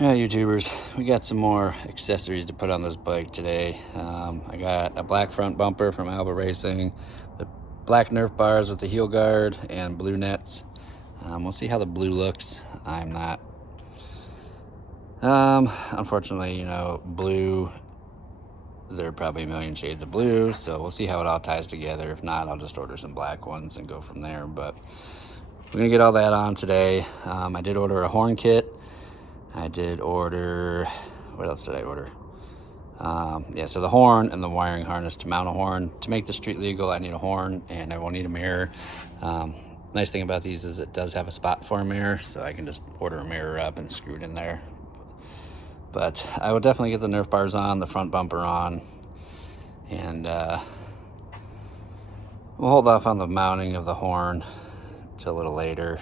Alright, YouTubers, we got some more accessories to put on this bike today. I got a black front bumper from Alba Racing, the black Nerf bars with the heel guard, and blue nets. We'll see how the blue looks. I'm not. Unfortunately, blue, there are probably a million shades of blue, so we'll see how it all ties together. If not, I'll just order some black ones and go from there. But we're going to get all that on today. I did order a horn kit. I did order, what else did I order? So the horn and the wiring harness to mount a horn. To make the street legal, I need a horn and I will need a mirror. Nice thing about these is it does have a spot for a mirror, so I can just order a mirror up and screw it in there. But I will definitely get the Nerf bars on, the front bumper on, and we'll hold off on the mounting of the horn till a little later.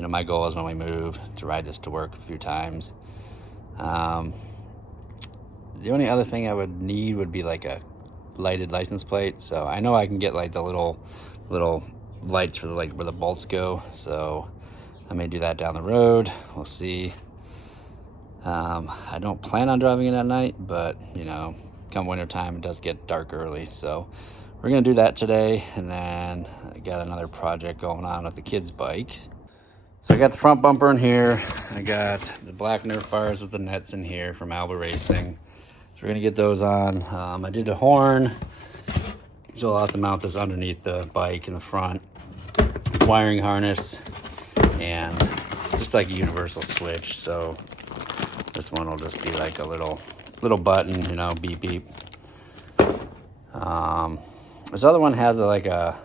My goal is when we move to ride this to work a few times. The only other thing I would need would be like a lighted license plate. So I know I can get like the little lights for where the bolts go. So I may do that down the road. We'll see. I don't plan on driving it at night, but come winter time, it does get dark early. So we're gonna do that today. And then I got another project going on with the kids' bike. So I got the front bumper in here. I got the black Nerf bars with the nets in here from Alba Racing. So we're gonna get those on. I did a horn. So I'll have to mount this underneath the bike in the front. Wiring harness and just like a universal switch. So this one will just be like a little button, beep beep. This other one has like a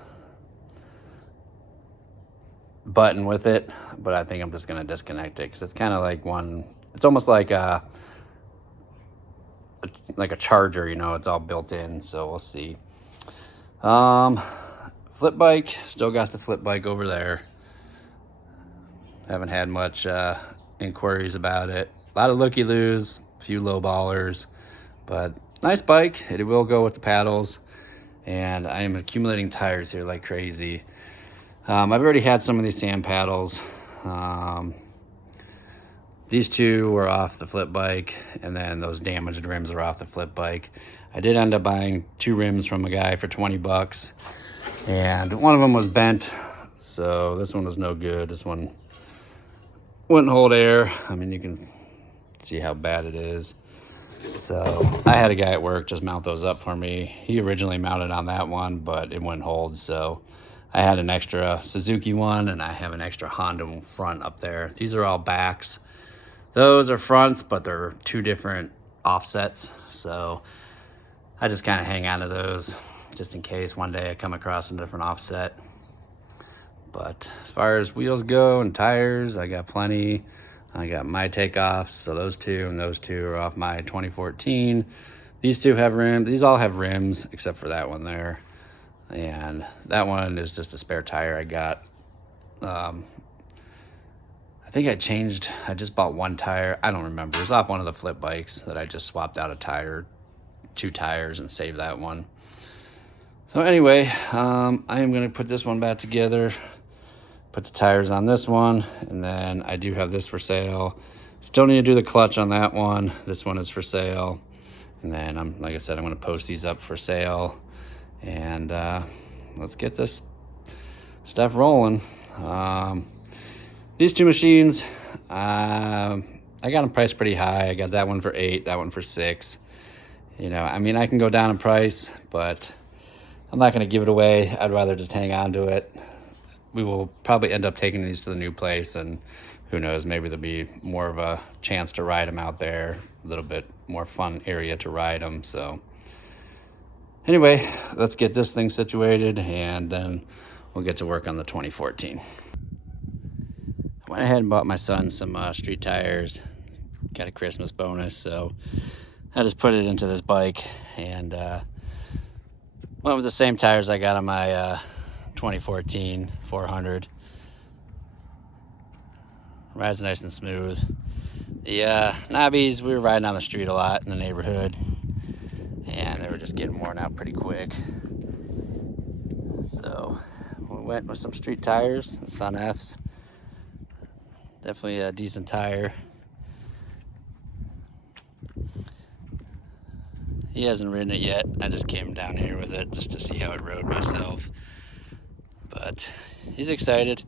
button with it, but I think I'm just gonna disconnect it because it's kind of like it's almost like a charger, it's all built in. So we'll see. Flip bike, still got the flip bike over there. Haven't had much inquiries about it. A lot of looky-loos, a few low ballers, but nice bike. It will go with the paddles, and I am accumulating tires here like crazy. I've already had some of these sand paddles. These two were off the flip bike, and then those damaged rims are off the flip bike. I did end up buying 2 rims from a guy for 20 bucks, and one of them was bent, so this one was no good. This one wouldn't hold air. I mean, you can see how bad it is. So I had a guy at work just mount those up for me. He originally mounted on that one, but it wouldn't hold, so I had an extra Suzuki one, and I have an extra Honda front up there. These are all backs. Those are fronts, but they're 2 different offsets. So I just kind of hang on to those just in case one day I come across a different offset. But as far as wheels go and tires, I got plenty. I got my takeoffs, so those 2 and those 2 are off my 2014. These 2 have rims. These all have rims except for that one there. And that one is just a spare tire I got. I think I just bought 1 tire. I don't remember. It was off one of the flip bikes that I just swapped out a tire, 2 tires, and saved that one. So anyway, I am going to put this one back together, put the tires on this one, and then I do have this for sale. Still need to do the clutch on that one. This one is for sale. And then, like I said, I'm going to post these up for sale. And let's get this stuff rolling. These 2 machines, I got them priced pretty high. I got that one for 8, that one for 6. I mean, I can go down in price, but I'm not going to give it away. I'd rather just hang on to it. We will probably end up taking these to the new place, and who knows, maybe there'll be more of a chance to ride them out there, a little bit more fun area to ride them. So anyway, let's get this thing situated, and then we'll get to work on the 2014. I went ahead and bought my son some street tires. Got a Christmas bonus, so I just put it into this bike and went with the same tires I got on my 2014 400. Rides nice and smooth. The knobbies, we were riding on the street a lot in the neighborhood, and they were just getting worn out pretty quick. So we went with some street tires, the Sun Fs. Definitely a decent tire. He hasn't ridden it yet. I just came down here with it just to see how it rode myself. But he's excited.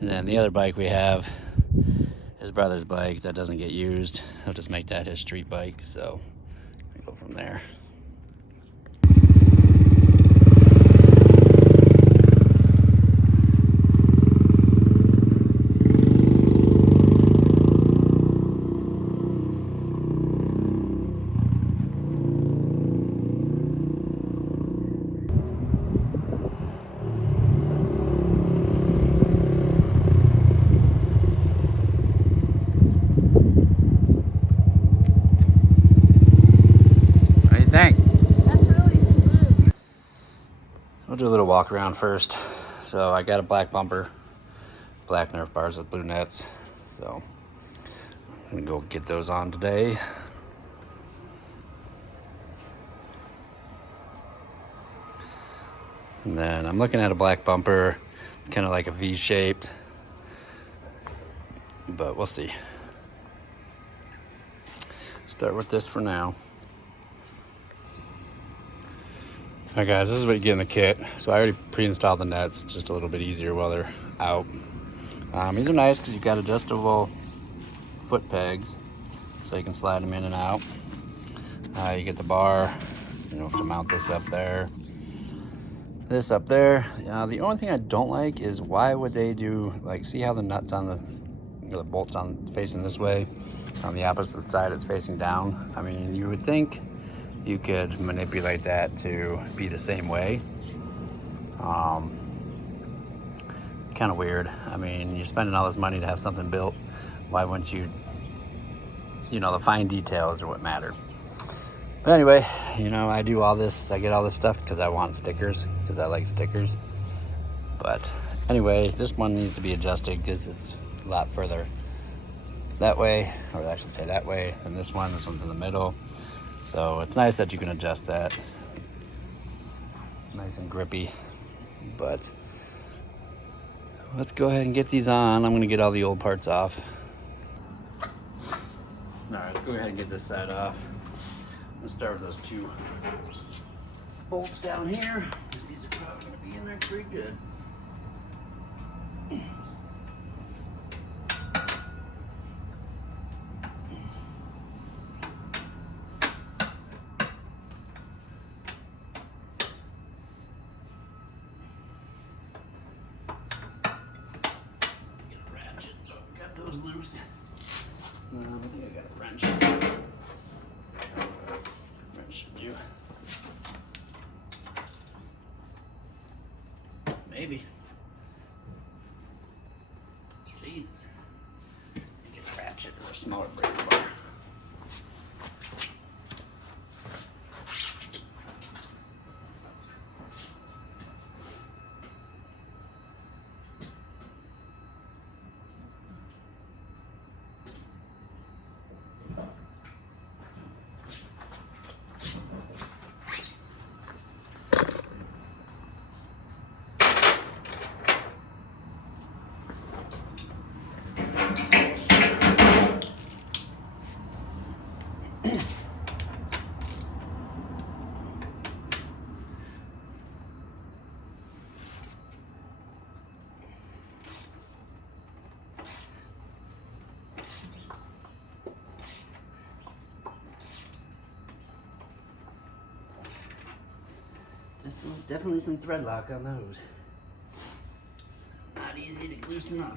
And then the other bike we have, his brother's bike that doesn't get used. He'll just make that his street bike. So we go from there. What do you think? That's really smooth. We'll do a little walk around first. So I got a black bumper, black Nerf bars with blue nets. So I'm gonna go get those on today. And then I'm looking at a black bumper, kind of like a V-shaped, but we'll see. Start with this for now. All right, guys, this is what you get in the kit. So I already pre-installed the nets, just a little bit easier while they're out. These are nice because you've got adjustable foot pegs, so you can slide them in and out. You get the bar, to mount this up there. This up there. The only thing I don't like is why would they do, like, see how the nuts on the bolts on facing this way, on the opposite side it's facing down. I mean, you would think you could manipulate that to be the same way. Kind of weird. I mean, you're spending all this money to have something built. Why wouldn't you, the fine details are what matter. But anyway, I do all this, I get all this stuff because I want stickers, because I like stickers. But anyway, this one needs to be adjusted because it's a lot further that way, or I should say that way, than this one. This one's in the middle. So it's nice that you can adjust that. Nice and grippy. But let's go ahead and get these on. I'm gonna get all the old parts off. All right, let's go ahead and get this side off. I'm gonna start with those two bolts down here, because these are probably gonna be in there pretty good. Get a ratchet, but we got those loose. I think I got a wrench. You maybe. Jesus. You get a ratchet or a smaller breaker bar. Definitely some thread lock on those. Not easy to loosen up.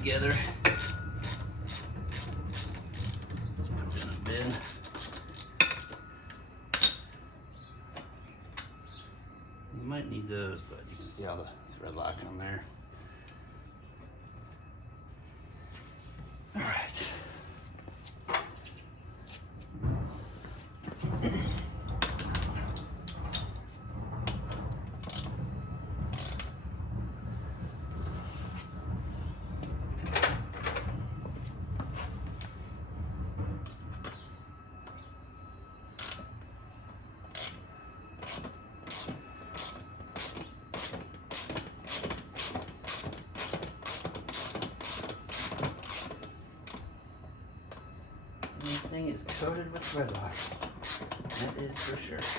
together. Just put it in a bin. You might need those, but you can see all the thread lock on there. All right. Everything is coated with thread lock. That is for sure. So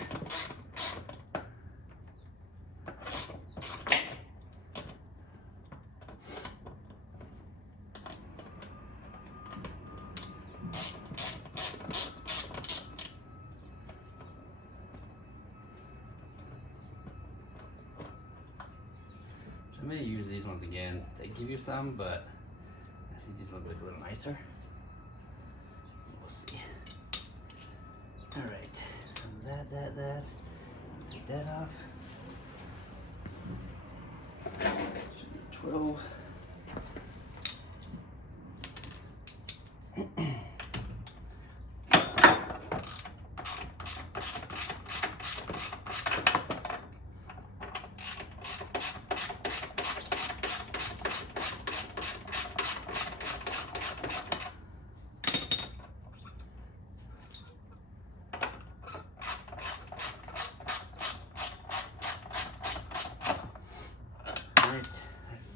I'm going to use these ones again. They give you some, but I think these ones look a little nicer. We'll see. All right, so that. Take that off. Should be 12.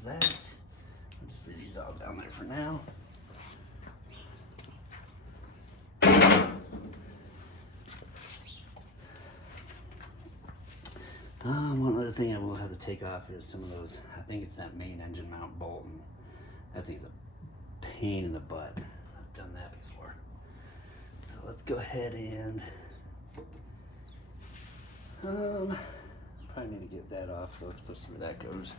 That. I'll just leave these all down there for now. One other thing I will have to take off is some of those, I think it's that main engine mount bolt, and that thing's a pain in the butt. I've done that before. So let's go ahead and probably need to get that off, so let's go see where that goes.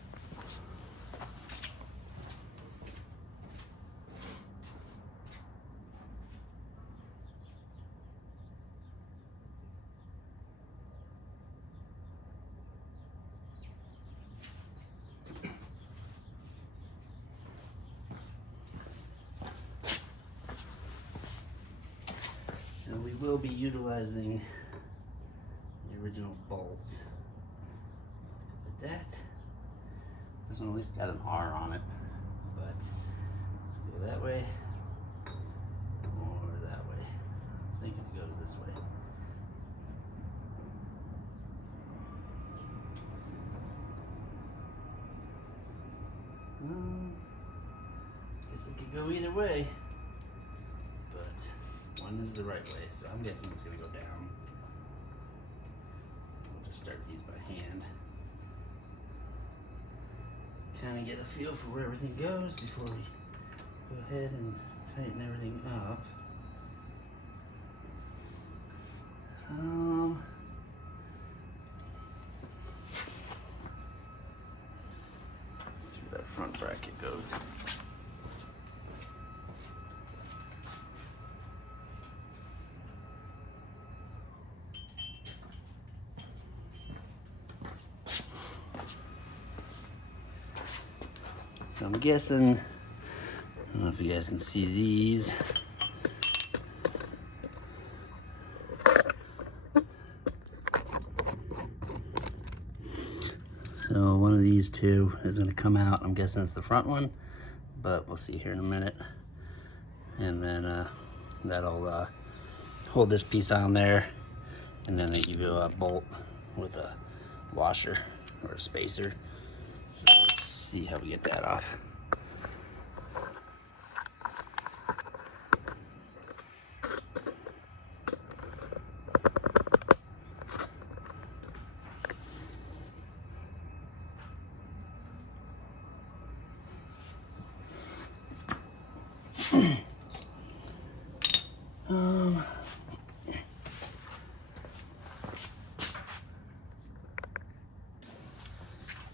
So we will be utilizing the original bolts. Like that. This one at least got an R on it, but go that way or that way. I'm thinking it goes this way. Guess it could go either way, but one is the right way, so I'm guessing it's gonna go down. We'll just start these by hand. Kind of get a feel for where everything goes before we go ahead and tighten everything up. Let's see where that front bracket goes. So I'm guessing, I don't know if you guys can see these. So one of these two is going to come out. I'm guessing it's the front one, but we'll see here in a minute. And then that'll hold this piece on there, and then you go a bolt with a washer or a spacer. So let's see how we get that off.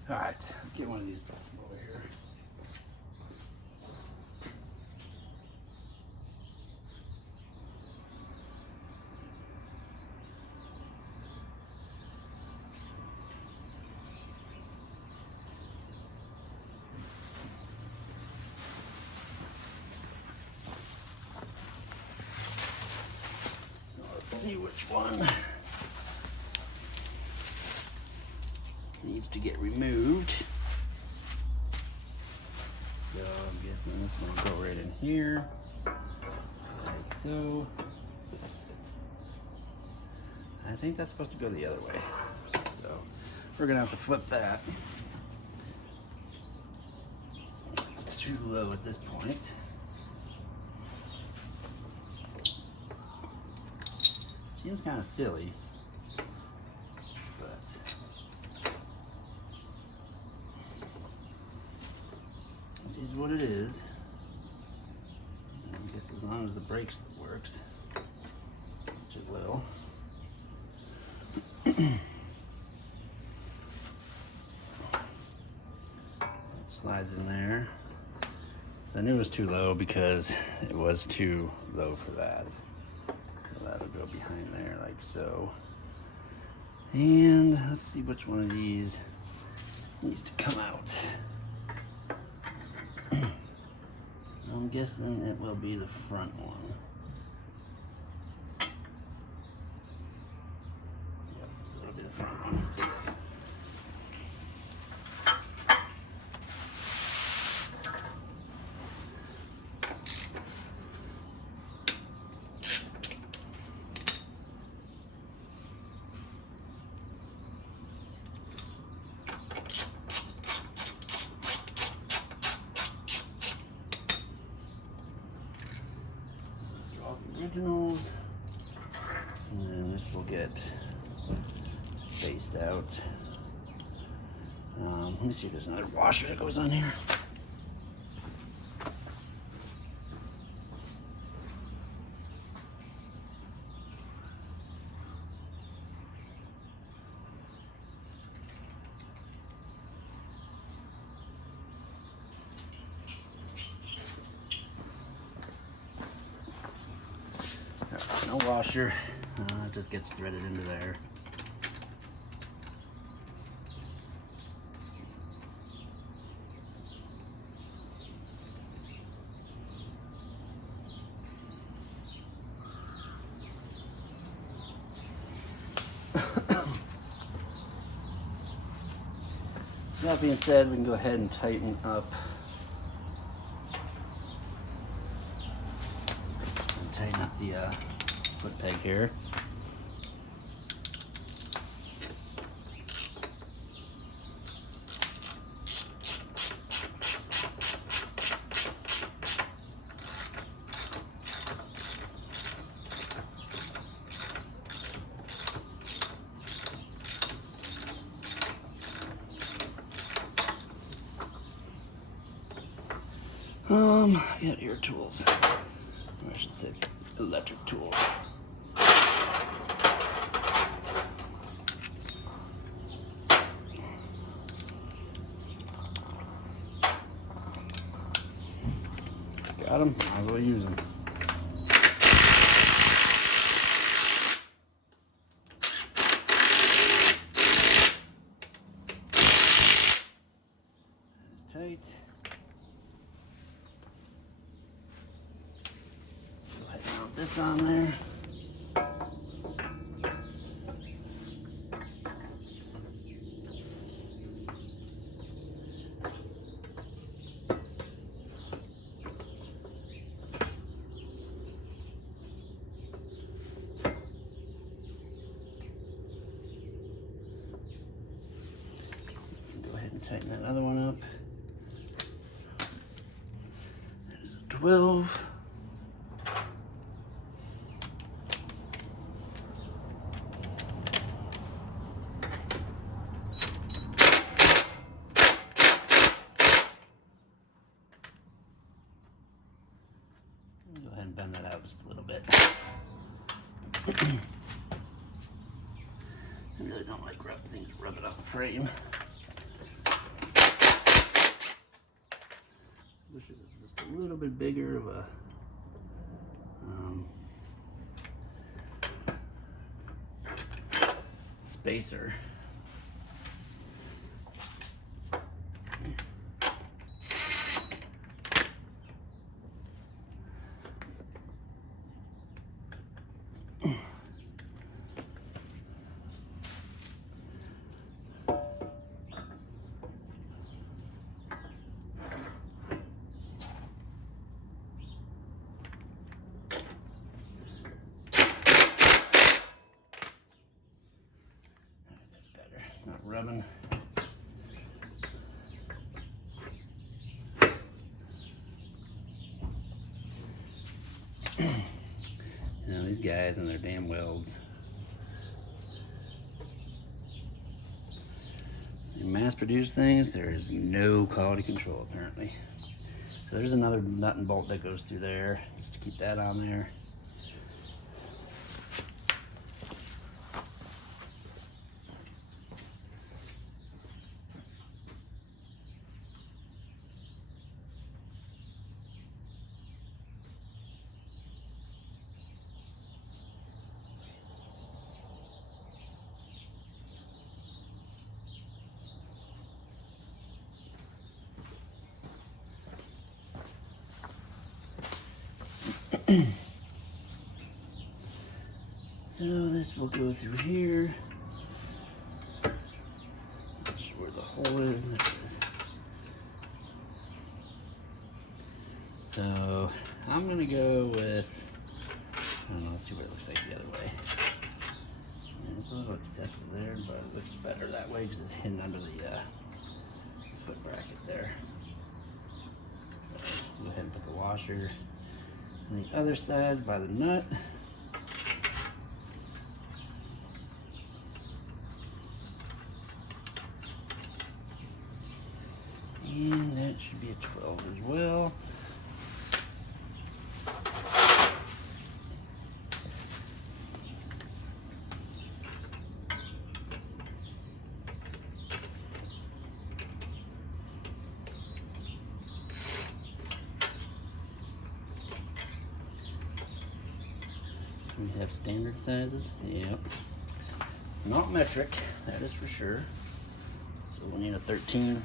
All right, let's get one of these over here. see which one needs to get removed. So I'm guessing this one will go right in here, like so. I think that's supposed to go the other way. So we're gonna have to flip that. It's too low at this point. Seems kind of silly, but it is what it is. I guess as long as the brakes works, which it will. It slides in there. So I knew it was too low because it was too low for that. So that'll go behind there like so. And let's see which one of these needs to come out. I'm guessing it will be the front one. Yep, so it'll be the front one. Originals, and then this will get spaced out. Let me see if there's another washer that goes on here. No washer, it just gets threaded into there. That being said, we can go ahead and tighten up. Tighten up the foot peg here. I got ear tools, or I should say electric tools. Got them, might as well use them. That is tight. This on there. Go ahead and tighten that other one up. That is a 12. Go ahead and bend that out just a little bit. I really don't like things rubbing off the frame. Wish it was just a little bit bigger of a spacer. You know, these guys and their damn welds. They mass-produce things. There is no quality control apparently. So there's another nut and bolt that goes through there, just to keep that on there. So this will go through here. Not sure where the hole is. There it is. So I'm gonna go with, I don't know, let's see what it looks like the other way. It's a little excessive there, but it looks better that way because it's hidden under the foot bracket there. So go ahead and put the washer on the other side by the nut. And that should be a 12 as well. We have standard sizes. Yep. Not metric, that is for sure. So we'll need a 13.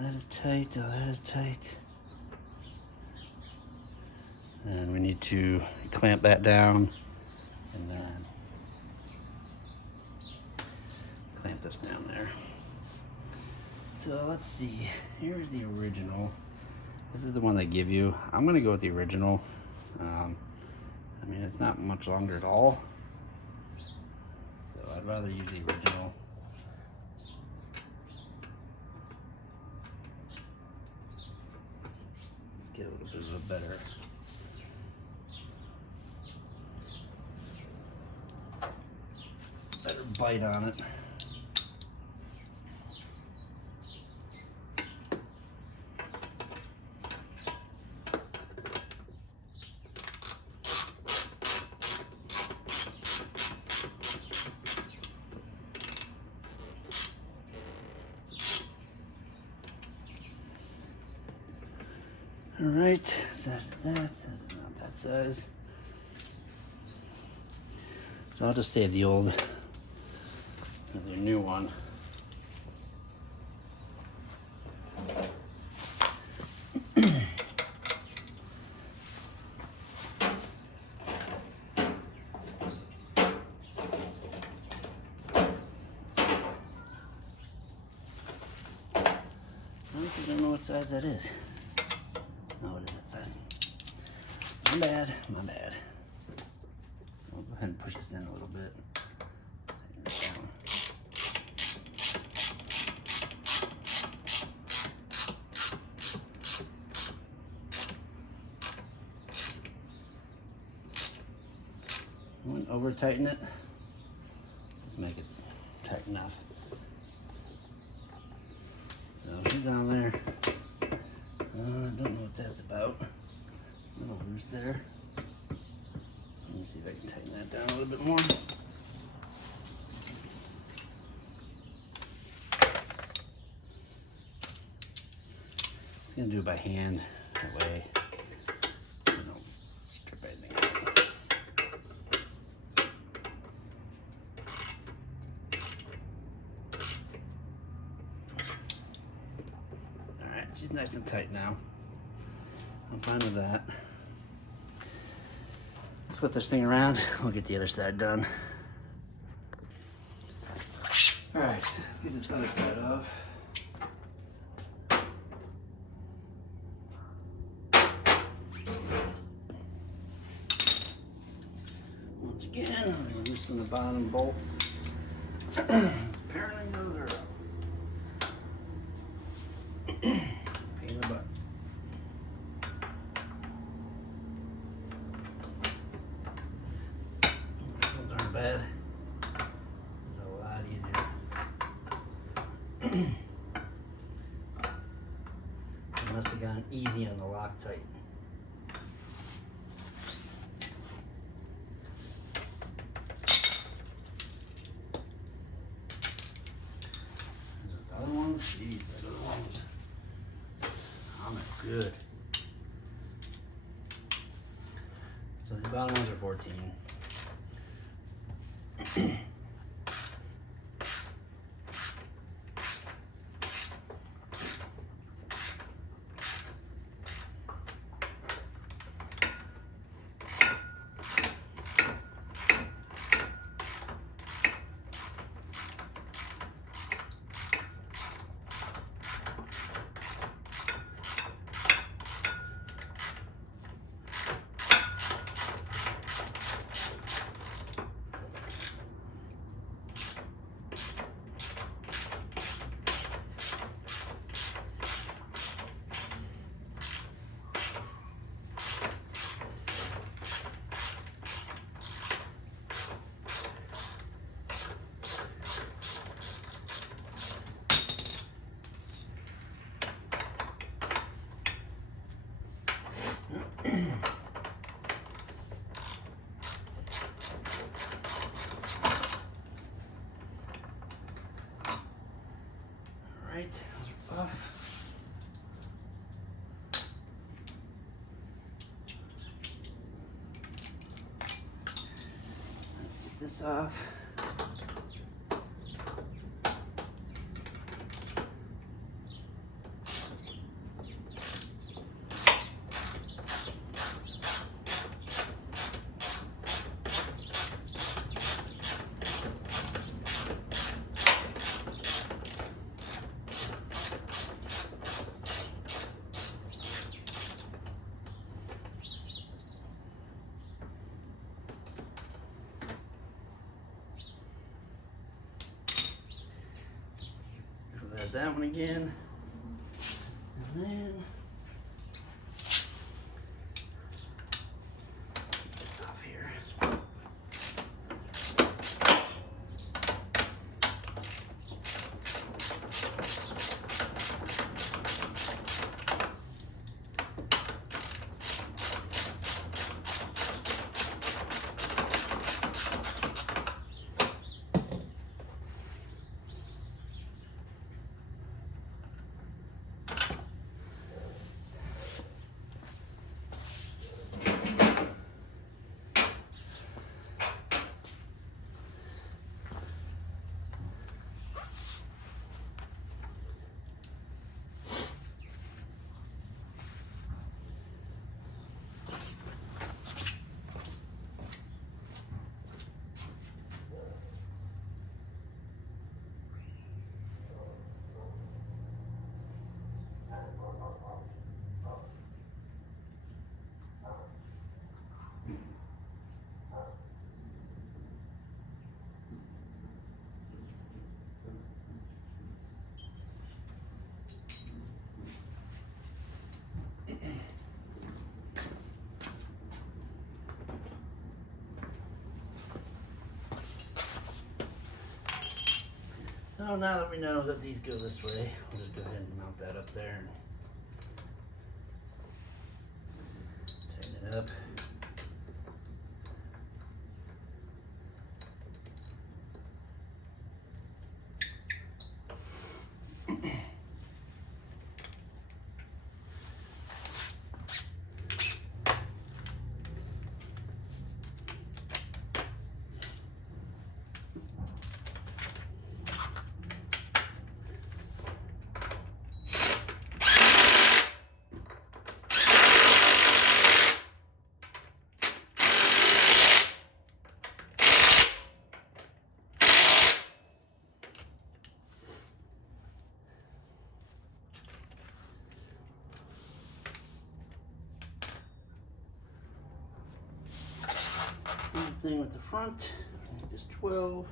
That is tight, oh, that is tight. And we need to clamp that down and then clamp this down there. So let's see, here's the original. This is the one they give you. I'm gonna go with the original. I mean, it's not much longer at all. So I'd rather use the original. Get a little bit of a better bite on it. All right, size is that is not that size. So I'll just save the old, the new one. I don't know what size that is. Oh, what is that size? My bad, my bad. So I'll go ahead and push this in a little bit. Tighten this down. I wouldn't over tighten it. Just make it tight enough. So she's on there. I don't know what that's about. A little loose there. Let me see if I can tighten that down a little bit more. Just gonna do it by hand. That way I don't strip anything out. He's nice and tight now. I'm fine with that. Flip this thing around, we'll get the other side done. All right, let's get this other side off. Once again, I'm going to loosen the bottom bolts. Apparently those are up. Pain in the butt. Those aren't bad. They're a lot easier. I must have gone easy on the Loctite. Other ones, geez, the other ones. I'm good. So these bottom ones are 14. Alright, those are off. Let's get this off. That one again, and then get this off here. So now that we know that these go this way, we'll just go ahead and mount that up there and tighten it up. thing with the front. Make this 12.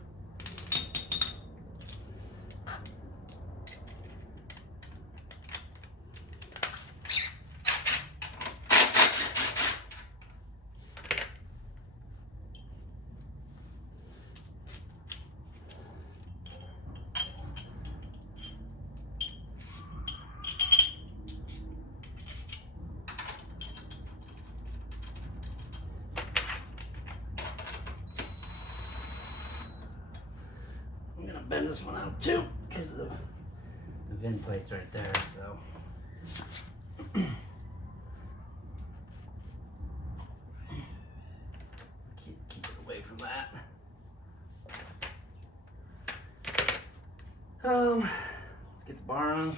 I'm gonna bend this one out too because the VIN plate's right there, so. Keep it away from that. Let's get the bar on.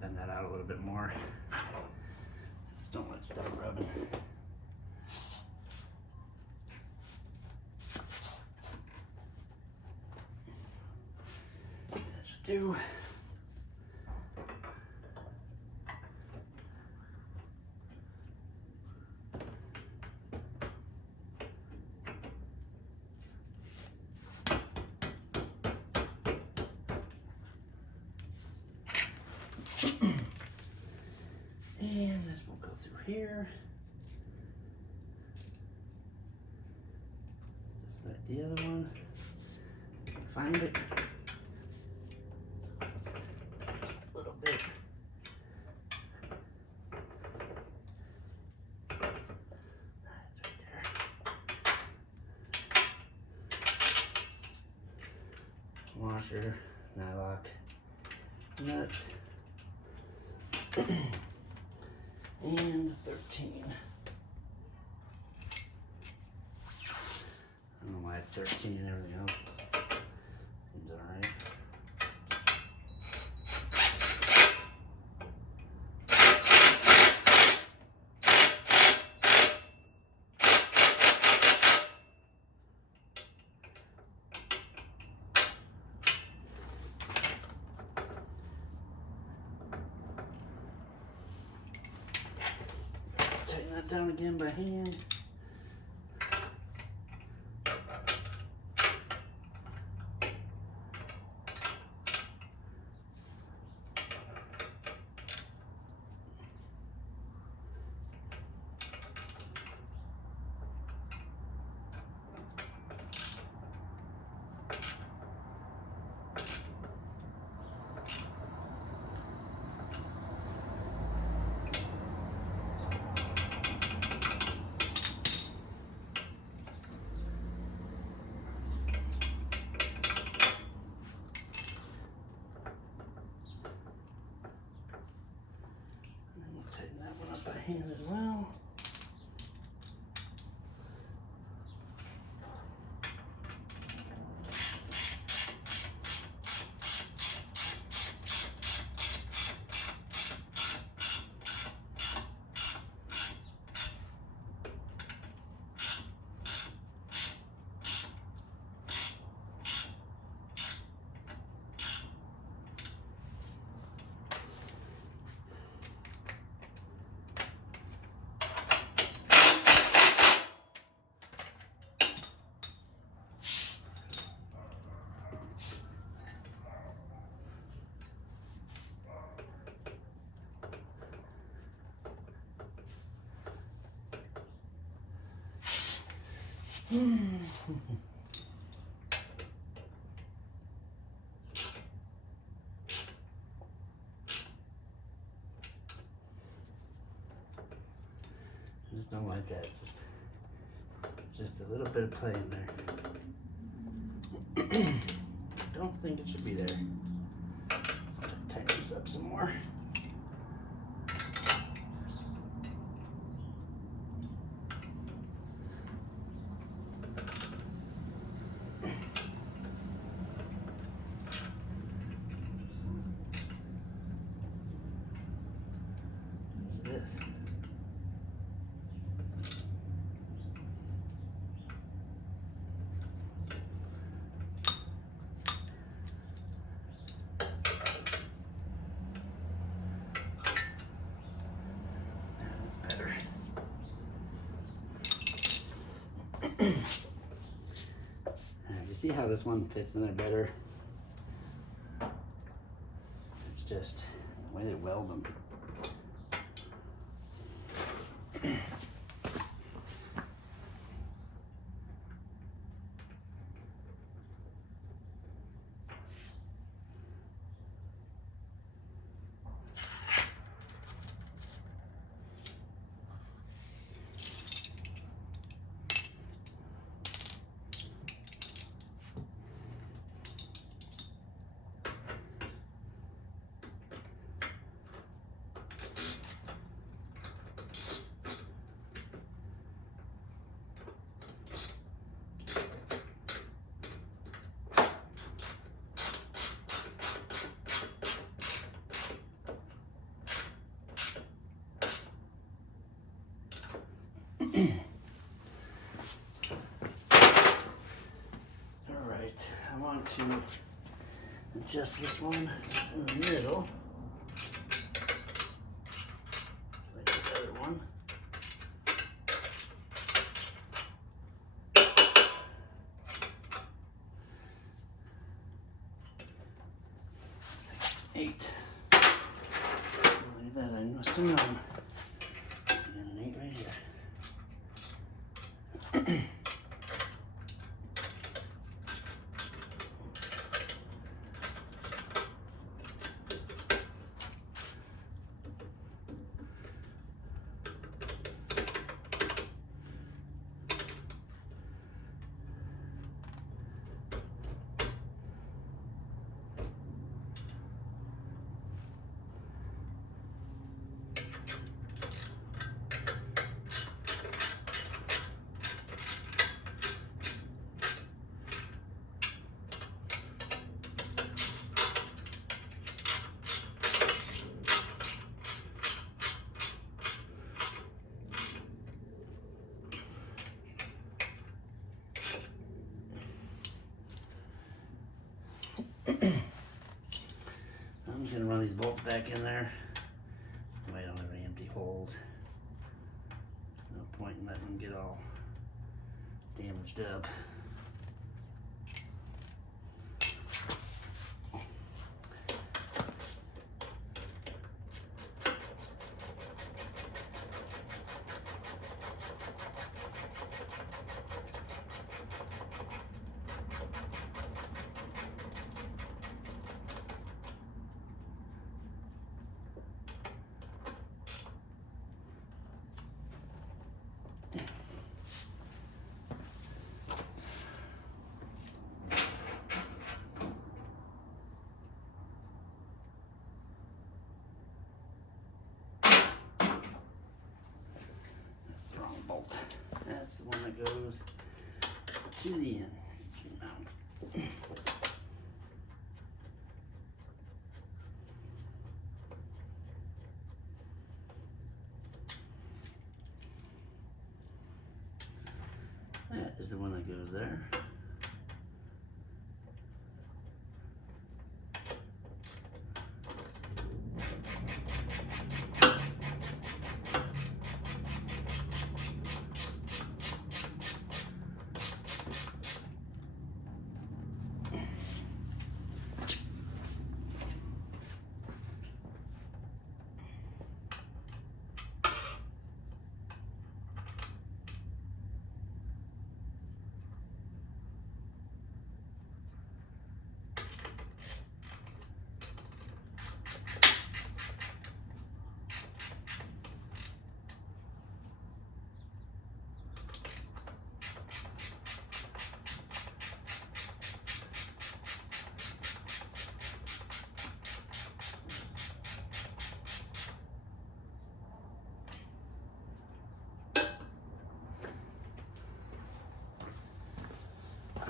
Bend that out a little bit more. Just don't let it start rubbing. That should do. And this will go through here. Just like the other one. Find it. Just a little bit. That's right there. Washer, nylock, nut. And 13. I don't know why it's 13 and everything else seems alright. Tighten that down again by hand. Tighten that one up by hand as well. I just don't like that. Just a little bit of play in there. Don't think it should be there. Tighten this up some more. see how this one fits in there better? It's just the way they weld them. Alright, I want to adjust this one in the middle. Just like the other one. Eight. Look at that, I must have known. I got an 8 right here. I'm just gonna run these bolts back in there. I don't have any empty holes. There's no point in letting them get all damaged up. Bolt. That's the one that goes to the end. Mount. That is the one that goes there.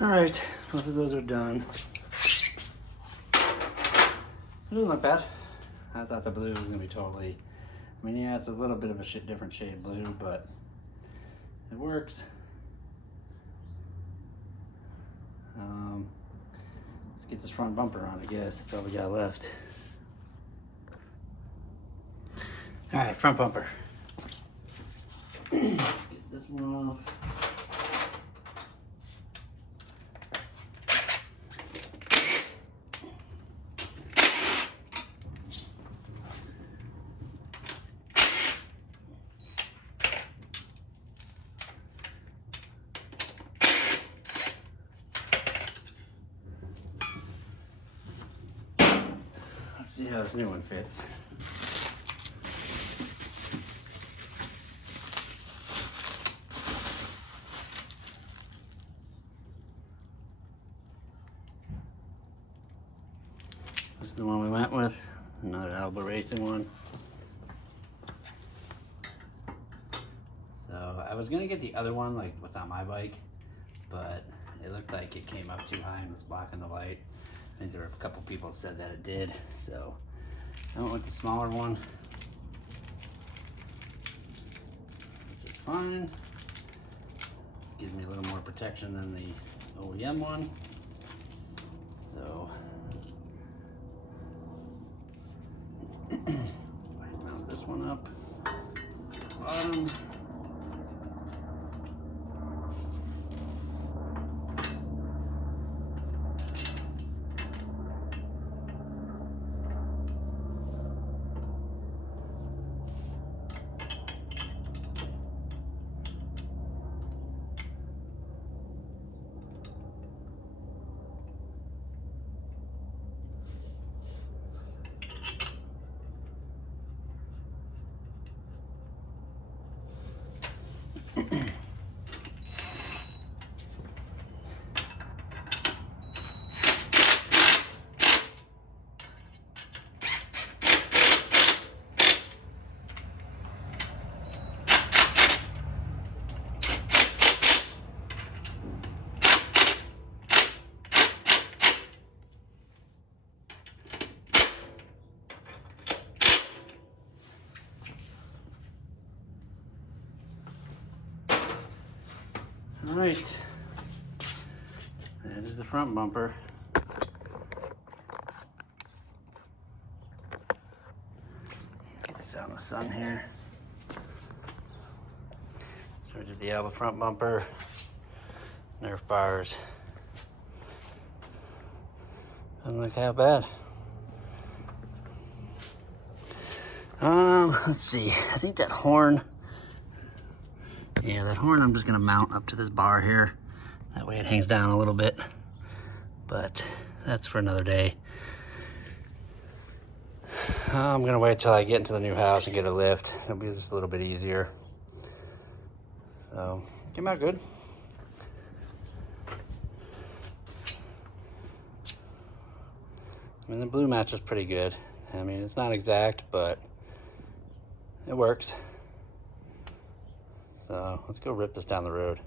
All right, both of those are done. It doesn't look bad. I thought the blue was gonna be totally, I mean, yeah, it's a little bit of a different shade blue, but it works. Let's get this front bumper on, I guess. That's all we got left. All right, front bumper. Get this one off. see how this new one fits. This is the one we went with, another Alba Racing one. So I was gonna get the other one, like what's on my bike, but it looked like it came up too high and was blocking the light. I think there were a couple people said that it did, so I went with the smaller one, which is fine. Gives me a little more protection than the OEM one. So I mount this one up at the bottom. All right, that is the front bumper. Get this out in the sun here. So we did the Alba front bumper, Nerf bars. Doesn't look half bad. Let's see, I think that horn, yeah, that horn I'm just gonna mount up to this bar here. That way it hangs down a little bit, but that's for another day. I'm gonna wait till I get into the new house and get a lift. It'll be just a little bit easier. So, came out good. I mean, the blue match is pretty good. I mean, it's not exact, but it works. So let's go rip this down the road.